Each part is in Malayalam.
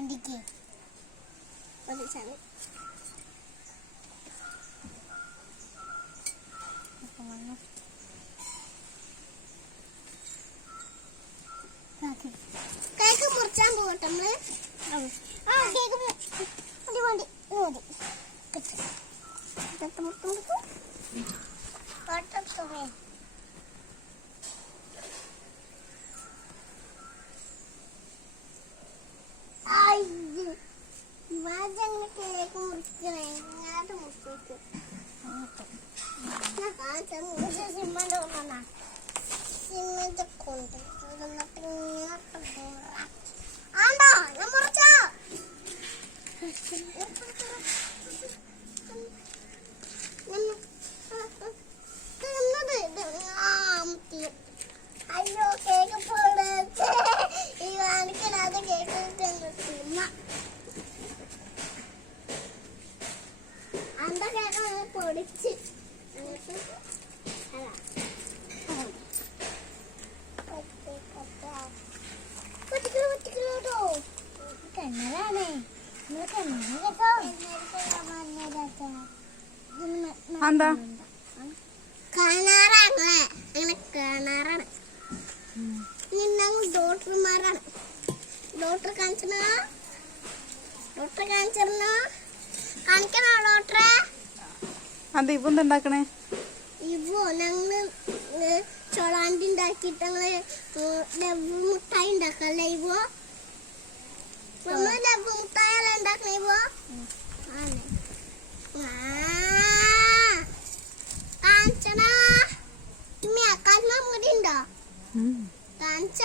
വണ്ടിക്ക് കേക്ക് മുറിച്ചാൻ പോകട്ടെ നമ്മൾ ആ കേക്ക് മതി മതി മതി ഇതൊക്കെ മുറിച്ച് കൊണ്ട് എന്നിട്ട് ഇങ്ങോട്ട് ആണ്ടോ ഞാൻ മുറിച്ചോ അയ്യോ കേക്ക് പൊളിച്ച് ഈ കാണിക്കലാതെ കേക്ക് തിന്ന അന്ത കേക്ക് പൊടിച്ച് എന്താ? കാണാറാണ്. ഡോക്ടർമാരാണ്. ഡോക്ടർ കാണിച്ചോ ഡോക്ടർ കാണിച്ചിരുന്നോ കാണിക്കണോ ഡോക്ടറെ? അത് ഇപ്പൊ എന്താ ഉണ്ടാക്കണേ? ഇവോ ഞങ്ങൾ ചൊളാണ്ടി ഉണ്ടാക്കിയിട്ട് ഞങ്ങൾ മുട്ടായി ഉണ്ടാക്കല്ലേ ഇവോ നമ്മൾ ലവ് മുട്ടായല്ല ഉണ്ടാക്കണ ഇവോ ആണ് കാഞ്ചന കാൽമ മുടി ഉണ്ടോ കാഞ്ച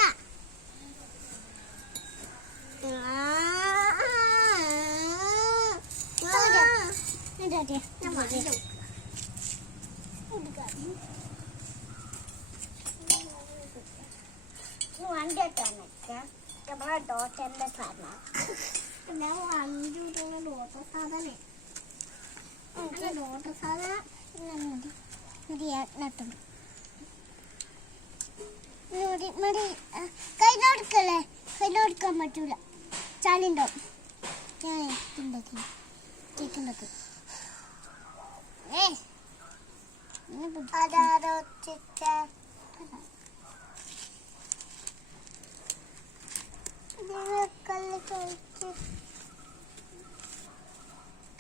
ഞാൻ പറഞ്ഞു വണ്ടി എത്താനൊക്കെ നമ്മളെ ഡോട്ടറിന്റെ സാധനം. ഞാൻ വണ്ടി വിടുന്ന ഡോട്ടർ സാധനം. ഡോട്ടർ സാധനം. മടി കയ്യിലെടുക്കല്ലേ കയ്യിലെടുക്കാൻ പറ്റൂല. ചാലിണ്ടോ ഞാൻ ഉണ്ടാക്കി കേക്ക് ഉണ്ടാക്കി ഏ അതാരോ ചിറ്റ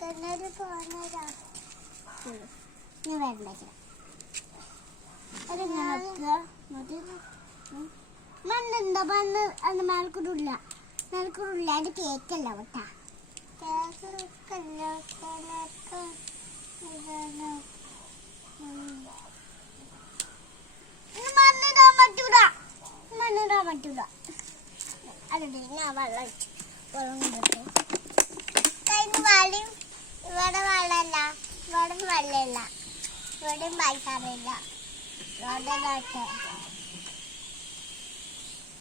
കിണറ് പോണതാ ഞാൻ വേണ്ട മണ്ണെന്താ മണ്ണ് അത് മേൽക്കൂടില്ല മേൽക്കൂടില്ല അത് കേക്കല്ല കേട്ടാ. മണ്ണിടാൻ പറ്റൂല. മണ്ണിടാൻ പറ്റൂല. അതെ ഞാൻ വെള്ളം വെള്ളം കഴിഞ്ഞ വളിയും ഇവിടെ വെള്ളമില്ല. ഇവിടെ വെള്ളമില്ല. ഇവിടെയും പൈസാറില്ല ഇവിടെ